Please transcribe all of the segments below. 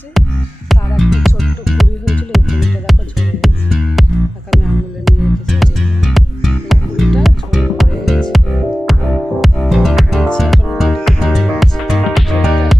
হয়েছে, তার একটা ছোট্ট কুড়ি হয়েছিল, এই কুড়িটা দেখো ঝরে গেছে। তাকে আমি আঙুলে নিয়ে রেখেছি, এই কুড়িটা ঝরে পড়ে গেছে। দেখছি এখন মাটিতে পড়ে গেছে, ছোট্ট একটা কুড়ি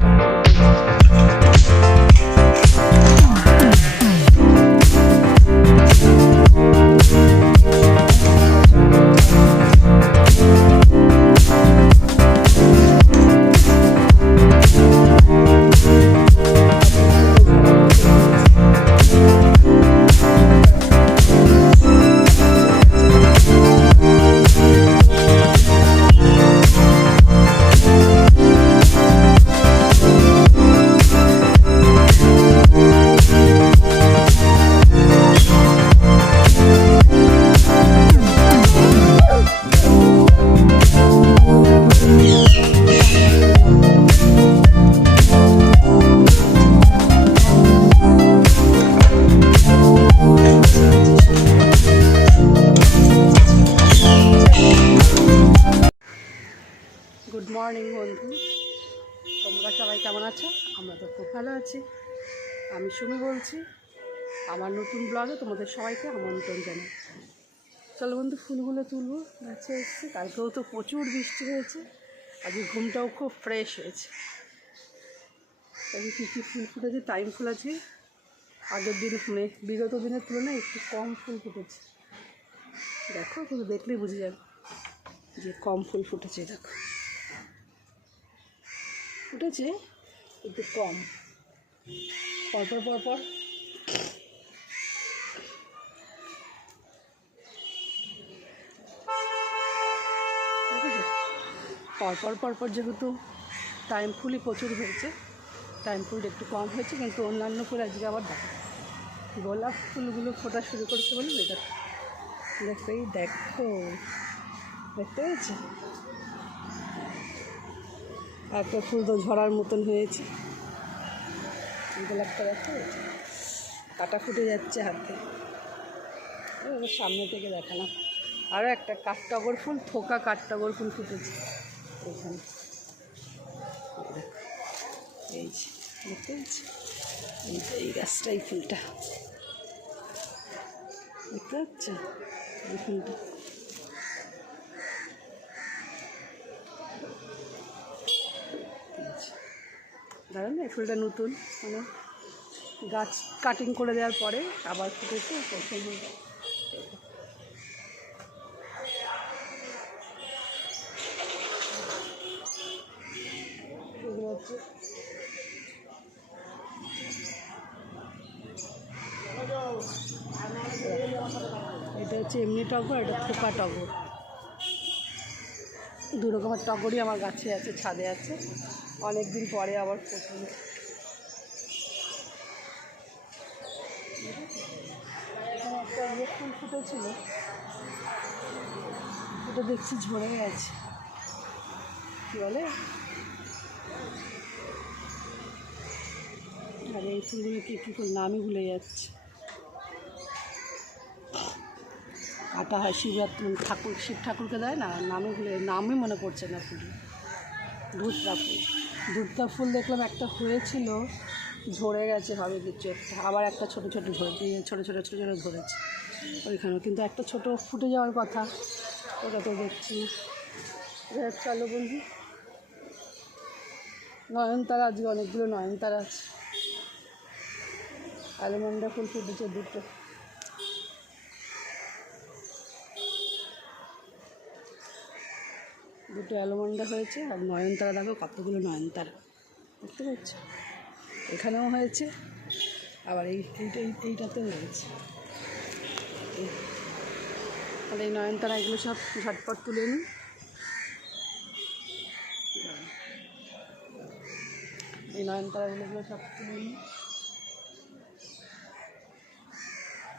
গুড মর্নিং বন্ধু, তোমরা সবাই কেমন আছো? আমরা তো খুব ভালো আছি। আমি সুমি বলছি, আমার নতুন ব্লগে তোমাদের সবাইকে আমন্ত্রণ জানাই। চলো বন্ধু, ফুলগুলো তুলবো, গাছে এসেছি। কালকেও তো প্রচুর বৃষ্টি হয়েছে, আজকে ঘুমটাও খুব ফ্রেশ হয়েছে। তাই কী কী ফুল ফুটেছে, টাইম ফুল আছে আগের দিন, মানে বিগত দিনের তুলনায় একটু কম ফুল ফুটেছে। দেখো, তুমি দেখলেই বুঝে যাবে যে কম ফুল ফুটেছে। দেখো, ফুটেছে একটু কম, পরপর পরপর পরপর পরপর যেহেতু টাইম ফুলই প্রচুর হয়েছে, টাইম ফুলটা একটু কম হয়েছে, কিন্তু অন্যান্য ফুল আজকে আবার দেখো, গোলাপ ফুলগুলো ফোটা শুরু করেছে বলে এটা দেখো, এই দেখো, দেখতে পেয়েছে? একটা ফুল তো ঝরার মতন হয়েছে, গোলাপটা দেখো, কাটা ফুটে যাচ্ছে হাতে। সামনে থেকে দেখালাম। আরও একটা কাঠটগর ফুল, থোকা কাঠটগর ফুল ফুটেছে এখানে, এই যে দেখতে পাচ্ছি, এই গাছটা, এই ফুলটা দেখতে পাচ্ছ, এই ফুলটা দাঁড়ান না, এই ফুলটা নতুন, মানে গাছ কাটিং করে দেওয়ার পরে আবার ফুটেছে প্রথম। এগুলো হচ্ছে এটা হচ্ছে এমনি টগর, এটা থোকা টগর। দু রকমের টগরই আমার গাছে আছে, ছাদে আছে, অনেক দিন পরে আবার প্রথম। এখানে একটা ফুল ফুটেছিল, ওটা দেখছি ঝরে গেছে, কী বলে, আর এই ফুলগুলো কী কী ফুল নামই ভুলে যাচ্ছে। কাটা হয় শিবরাত্রি, ঠাকুর, শিব ঠাকুরকে দেয় না, নামই মনে পড়ছে না ফুল। ধূতরা ফুল, ধূতরা ফুল দেখলাম একটা হয়েছিল, ঝরে গেছে হবে কিছু একটা, আবার একটা ছোটো ছোটো ঝরেছে, ছোটো ছোটো ছোটো ছোটো ধরেছে ওইখানেও, কিন্তু একটা ছোটো ফুটে যাওয়ার কথা, ওটা তো দেখছি না। চলো বন্ধু, নয়নতারা, আজকে অনেকগুলো নয়নতারা আছে। অ্যালমন্ডা ফুল ফুটেছে দুটো, দুটো অ্যালমন্ডা হয়েছে, আর নয়নতারা দেখো কতগুলো নয়নতারা দেখতে পাচ্ছ, এখানেও হয়েছে, আবার এইটাতেও হয়েছে। তাহলে এই নয়নতারা এগুলো সব ঝটপট তুলে নিই। এই নয়নতারাগুলো সব তুলে নিই।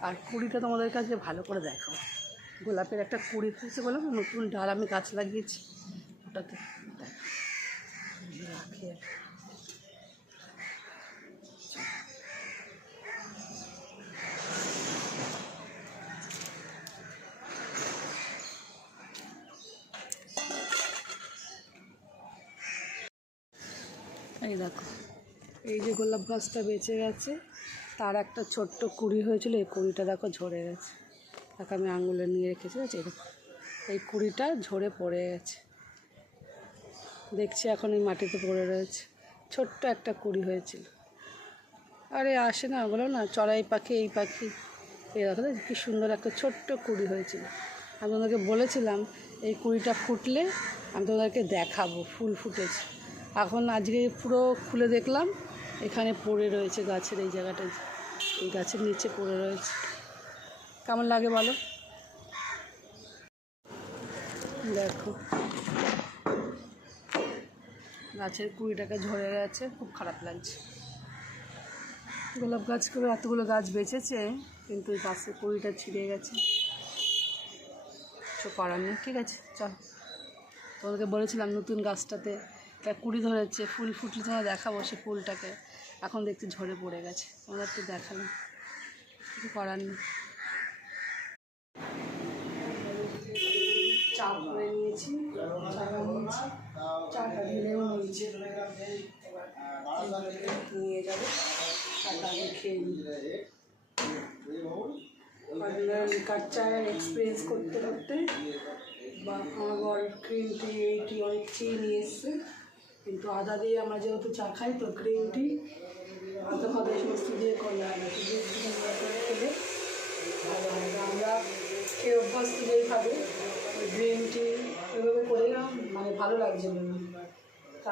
আর কুড়িটা তোমাদের কাছে ভালো করে দেখো, গোলাপের একটা কুড়ি হয়েছে, বললাম নতুন ডাল আমি গাছ লাগিয়েছি, ওটাতে রাখি। এই দেখো, এই যে গোলাপ গাছটা বেঁচে গেছে, তার একটা ছোট্ট কুঁড়ি হয়েছিল, এই কুঁড়িটা দেখো ঝরে গেছে। তাকে আমি আঙুলে নিয়ে রেখেছি, এরকম এই কুঁড়িটা ঝরে পড়ে গেছে, দেখছি এখন এই মাটিতে পড়ে রয়েছে। ছোট্ট একটা কুঁড়ি হয়েছিল। আরে আসে না ওগুলো না, চড়াই পাখি, এই পাখি, এই দেখো কি সুন্দর একটা ছোট্ট কুঁড়ি হয়েছিল। আমি তোমাদেরকে বলেছিলাম এই কুঁড়িটা ফুটলে আমি তোমাদেরকে দেখাবো, ফুল ফুটেছে। এখন আজকে পুরো খুলে দেখলাম এখানে পড়ে রয়েছে গাছের এই জায়গাটায়, এই গাছের নিচে পড়ে রয়েছে। কেমন লাগে বলো? দেখো গাছের কুঁড়িটাকে ঝরে গেছে, খুব খারাপ লাগছে। গোলাপ গাছ করে এতগুলো গাছ বেঁচেছে, কিন্তু গাছের কুঁড়িটা ছিঁড়ে গেছে, কিছু করার নেই। ঠিক আছে, চল, তোমাদেরকে বলেছিলাম নতুন গাছটাতে একটা কুঁড়ি ধরেছে, ফুল ফুটলে তোমার দেখাবো সে ফুলটাকে, এখন দেখতে ঝরে পড়ে গেছে, তোমাদের একটু দেখালাম, কিছু করার নেই। চা করে নিয়েছি, চাটা ঢেলেও নিয়েছি, নিয়ে যাবো, চাটা আমি খেয়ে নিই। লিকার চায়ের এক্সপিরিয়েন্স করতে করতে বা আমার গ্রিন টি, এই টি, অনেক চিনি এসছে, কিন্তু আদা দিয়ে আমরা যেহেতু চা খাই, তো গ্রিন টি আদা ফাদা এই সমস্ত দিয়ে করলে খেলে আমরা খেয়ে অভ্যস্ত যেইভাবে গ্রিন টি এভাবে করে মানে ভালো লাগছে না।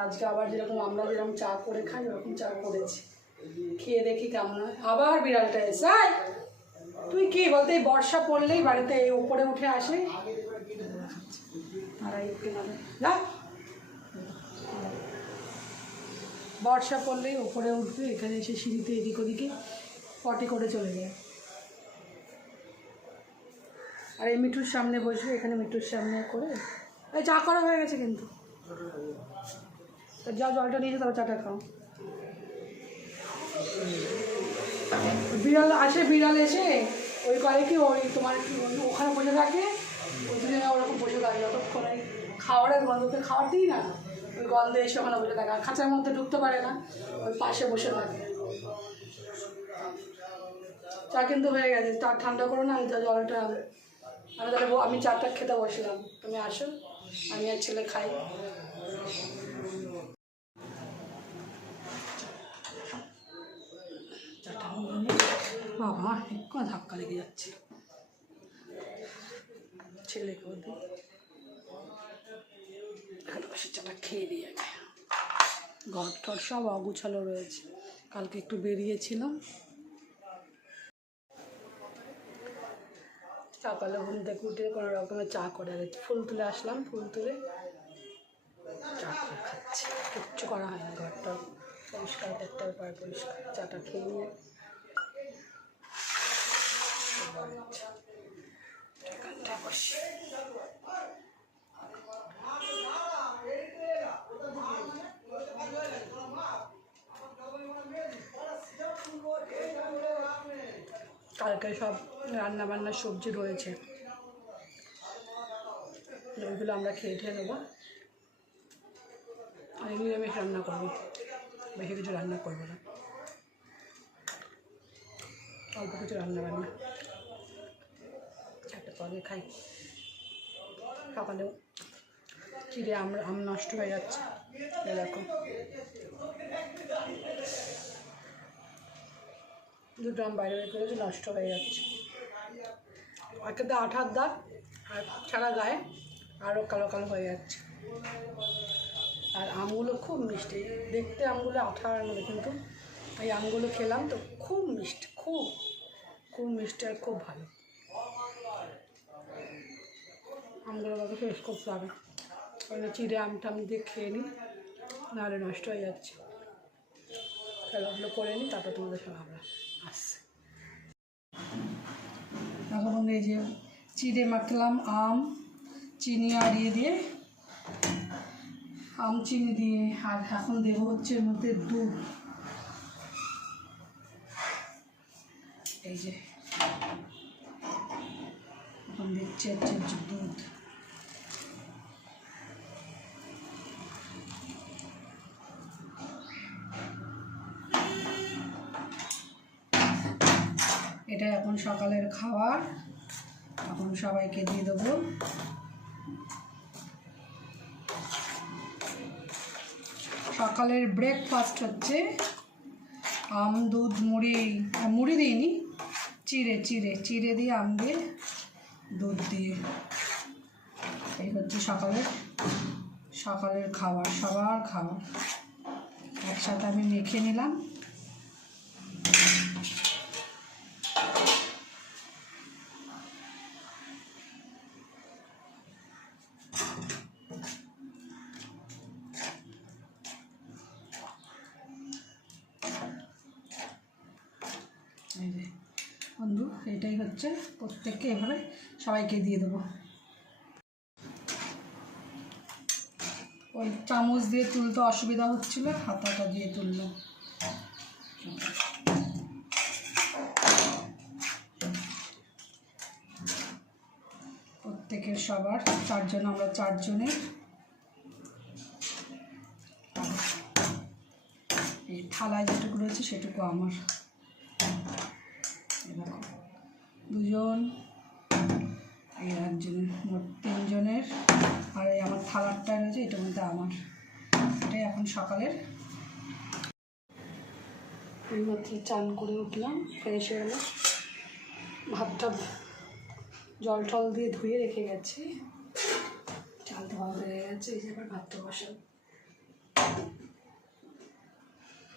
আজকে আবার যেরকম আমরা যেরকম চা করে খাই ওরকম চা করেছি, খেয়ে দেখি কেমন হয়। আবার বিড়ালটা এসে, তুই কি বলতে, এই বর্ষা পড়লেই বাড়িতে এই উপরে উঠে আসে, আর যা বর্ষা পড়লেই উপরে উঠবে, এখানে এসে সিঁড়িতে এদিক ওদিকে পটি করে চলে যায়। আর এই মিঠুর সামনে বসবে, এখানে মিঠুর সামনে করে, এই চা করা হয়ে গেছে কিন্তু, যা জলটা নিয়ে তবে চাটা খাও। বিড়াল আসে, বিড়াল এসে ওই করে কি, ওই তোমার ওখানে বসে থাকে, ওই জন্য ওরকম বসে থাকে যতক্ষণ ওই খাওয়ারের গন্ধকে খাওয়ার দিই না, ওই গন্ধে এসে ওখানে বসে থাকে, আর খাঁচার মধ্যে ঢুকতে পারে না, ওই পাশে বসে থাকে। চা কিন্তু হয়ে গেছে, চা ঠান্ডা করো না, আমি জলটা, আমি তাহলে আমি চাটা খেতে বসলাম, তুমি আসো, আমি আর ছেলে খাই। বাবা একটু ধাক্কা লেগে যাচ্ছে, ছেলেকেও দিই, এখানে বসে চাটা খেয়ে দিয়ে আগে। ঘর টর সব অগুছালো রয়েছে, কালকে একটু বেরিয়েছিলাম, সকালে ঘুম থেকে উঠে কোনো রকমের চা করে ফুল তুলে আসলাম, ফুল তুলে চা করে খাচ্ছি, কিচ্ছু করা হয় না, ঘরটা পরিষ্কার করতে হবে, পরিষ্কার, চাটা খেয়ে নিয়ে বসি। কালকে সব রান্নাবান্নার সবজি রয়েছে, ওইগুলো আমরা খেয়ে ঠেয়ে নেবো, আর নিরামিষ রান্না করবো, বেশি কিছু রান্না করবো না, অল্প কিছু রান্না বান্না একটা পরে খাই। সকালেও চিড়ে আম নষ্ট হয়ে যাচ্ছে, এরকম দুটো আম বাইরে বের করেছি, নষ্ট হয়ে যাচ্ছে, একটা আঠার দাগ আর ছাড়া গায়ে আরও কালো কালো হয়ে যাচ্ছে। আর আমগুলো খুব মিষ্টি, দেখতে আমগুলো আঠার মতো, কিন্তু এই আমগুলো খেলাম তো খুব মিষ্টি, খুব খুব মিষ্টি আর খুব ভালো। আমগুলো আমাকে ফ্রেশ করতে হবে, ওই চিড়ে আমটা দিয়ে খেয়ে নিই, নাহলে নষ্ট হয়ে যাচ্ছে। খেলাধুলো করে নিই, তারপর তোমাদের সঙ্গে আমরা আসছি। এখন এই যে চিড়ে মাখলাম, আম চিনি আর দিয়ে আম চিনি দিয়ে, আর এখন দেবো হচ্ছে এর মধ্যে দুধ, এই যে এখন দিচ্ছি হচ্ছে দুধ, এটাই এখন সকালের খাবার, এখন সবাইকে দিয়ে দেবো। সকালের ব্রেকফাস্ট হচ্ছে আম, দুধ, মুড়ি দিইনি, চিড়ে দিয়ে আম দিয়ে দুধ দিয়ে, এই হচ্ছে সকালের খাবার, সবার খাবার একসাথে আমি মেখে নিলাম। এই যে বন্ধু, এটাই হচ্ছে, প্রত্যেককে এভাবে সবাইকে দিয়ে দেবো। ওই চামচ দিয়ে তুলতে অসুবিধা হচ্ছিল, হাতাটা দিয়ে তুললাম। প্রত্যেকের সবার চারজন, আমরা চারজনের। এই থালায় যেটুকু রয়েছে সেটুকু আমার। দেখো, দুজন, এই একজনের, মোট তিনজনের। আর এই আমার থালারটা রয়েছে, এটার মধ্যে আমার। এটাই এখন সকালের। এইমাত্র চান করে উঠলাম, ফ্রেশ হয়ে গেলাম। ভাতটা জল টল দিয়ে ধুয়ে রেখে গেছি, চাল তো ভাত হয়ে গেছে। এই যে এবার ভাতটা বসাব,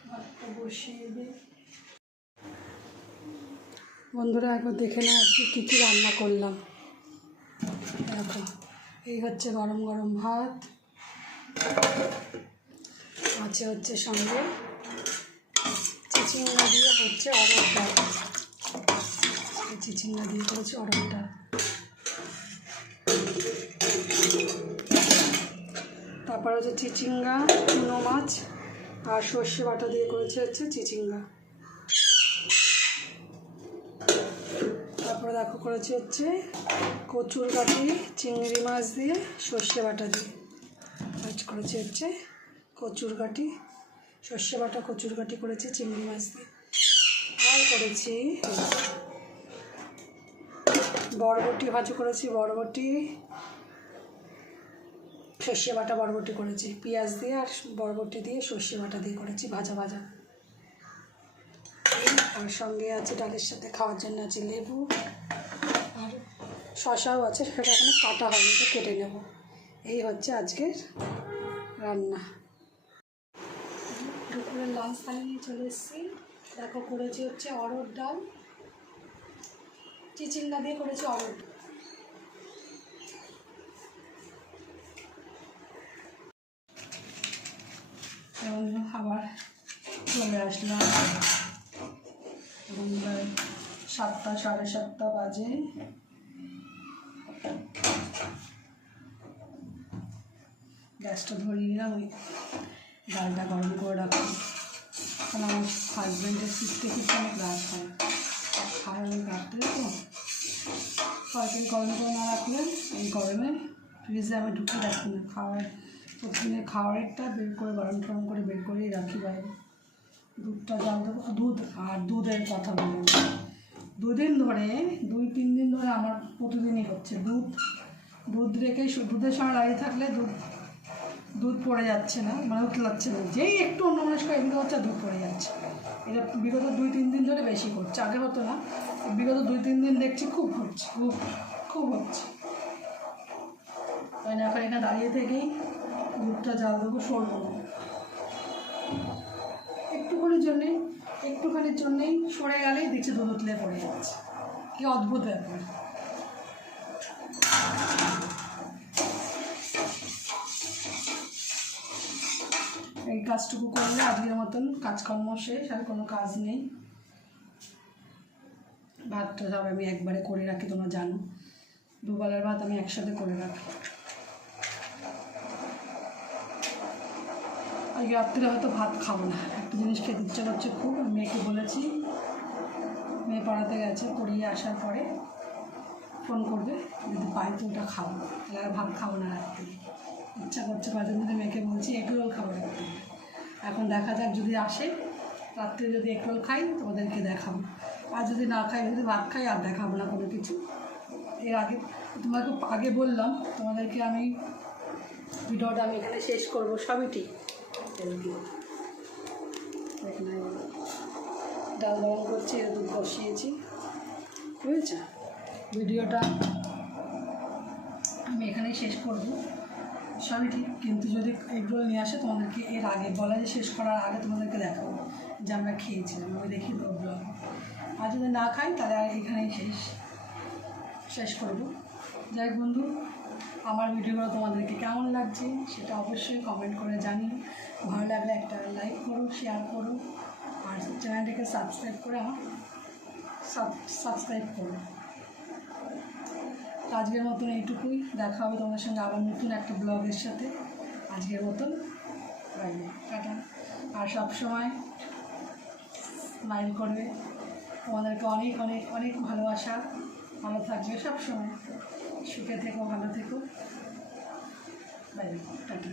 ভাতটা বসিয়ে দিই। বন্ধুরা একবার দেখে নাও আজকে কী কী রান্না করলাম। দেখো, এই হচ্ছে গরম গরম ভাত, আছে হচ্ছে সঙ্গে চিচিঙ্গা দিয়ে হচ্ছে অরহর ডাল, চিচিঙ্গা দিয়ে করেছি অরহর ডাল। তারপর হচ্ছে চিচিঙ্গা, চুনো মাছ আর সর্ষে বাটা দিয়ে করেছে হচ্ছে চিচিঙ্গা। তারপরে দেখো করেছি হচ্ছে কচুর গাঠি চিংড়ি মাছ দিয়ে সর্ষে বাটা দিয়ে আজ করেছি হচ্ছে কচুর গাঠি, সর্ষে বাটা কচুর গাঠি করেছি চিংড়ি মাছ দিয়ে। আর করেছি বরবটি ভাজি করেছি, বরবটি সর্ষে বাটা বরবটি করেছি, পেঁয়াজ দিয়ে আর বরবটি দিয়ে সর্ষে বাটা দিয়ে করেছি ভাজা। আর সঙ্গে আছে ডালের সাথে খাওয়ার জন্য আছে লেবু, আর শশাও আছে, সেটা এখনো কাটা হয়নি, এটা কেটে নেব। এই হচ্ছে আজকের রান্না। দুপুরের লাঞ্চ থালি নিয়ে চলে এসেছি। দেখো করেছি হচ্ছে অরহর ডাল, চিচিঙ্গা দিয়ে করেছি অরহর ডাল। এবং আবার চলে আসলাম, এবং 7টা, 7:30 বাজে। গ্যাসটা ধরিয়ে নিলাম, ওই ডালটা গরম করে রাখলাম। কারণ আমার হাজব্যান্ডের ফিরতে অনেক রাত হয়, খাওয়ার অনেক রাত্রে তো, তরকারি গরম করে না রাখলে এই গরমে ফ্রিজে আমি ঢুকে রাখি না। প্রতিদিনের খাওয়ারেরটা বের করে গরম করে বের করেই রাখি বাইরে। দুধটা জাল দেবো, দুধের কথা বললাম, 2-3 দিন ধরে আমার প্রতিদিনই হচ্ছে দুধ রেখে, দুধের সঙ্গে দাঁড়িয়ে থাকলে দুধ পড়ে যাচ্ছে না, মানে উতলাচ্ছে না, যেই একটু অন্যমনস্ক এদিকে হচ্ছে দুধ পড়ে যাচ্ছে। এটা বিগত 2-3 দিন ধরে বেশি করছে, আগে হতো না, বিগত 2-3 দিন দেখছি খুব হচ্ছে, খুব হচ্ছে। তাই না, এখন এখানে দাঁড়িয়ে থেকেই দুধটা জাল দেবো, সরবো না। একটুখানির জন্যেই সরে গেলেই দেখছি দুধ উতলে পড়ে যাচ্ছে, কি অদ্ভুত ব্যাপার। এই কাজটুকু করলে আজকের মতন কাজকর্ম শেষ, আর কোনো কাজ নেই। ভাতটা সব আমি একবারে করে রাখি, তোমরা জানো, দুবেলার ভাত আমি একসাথে করে রাখি। আজকে রাত্রে হয়তো ভাত খাবো না, একটা জিনিস খেতে ইচ্ছা করছে খুব। আমি মেয়েকে বলেছি, মেয়ে পড়াতে গেছে, পড়িয়ে আসার পরে ফোন করবে, যদি পাই তো ওটা খাবো, তাহলে আর ভাত খাবো না রাত্রে। ইচ্ছা করছে মাঝে মধ্যে, মেয়েকে বলছি এগ রোল খাবো রাত্রে। এখন দেখা যাক, যদি আসে রাত্রে, যদি এগ রোল খাই তোমাদেরকে দেখাবো। আর যদি না খাই, যদি ভাত খাই আর দেখাবো না কোনো কিছু। এর আগে তোমাকে আগে বললাম তোমাদেরকে আমি ভিডিওটা আমি এখানে শেষ করবো, সবই ঠিক। এখানে ডাল গরম করছি, এর দুধ বসিয়েছি, বুঝেছো? ভিডিওটা আমি এখানেই শেষ করব, সবই ঠিক। কিন্তু যদি এগরোল নিয়ে আসে তোমাদেরকে এর আগে বলা, যে শেষ করার আগে তোমাদেরকে দেখাবো যে আমরা খেয়েছিলাম, আমি দেখিয়ে দেবো ব্লগ। আর যদি না খাই তাহলে আর এখানেই শেষ করবো। যাই হোক বন্ধু, আমার ভিডিওগুলো তোমাদেরকে কেমন লাগছে সেটা অবশ্যই কমেন্ট করে জানিও। ভালো লাগলে একটা লাইক করো, শেয়ার করো, আর চ্যানেলটাকে সাবস্ক্রাইব করে আমার সাবস্ক্রাইব করো। তো আজকের মতন এইটুকুই, দেখা হবে তোমাদের সঙ্গে আবার নতুন একটা ব্লগের সাথে। আজকের মতন বাই, টাটা। আর সবসময় স্মাইল করবে, তোমাদেরকে অনেক অনেক অনেক ভালোবাসা, ভালো থাকবে সবসময়, সুখে থেকো, ভালো থেকো, বাই, টাটা।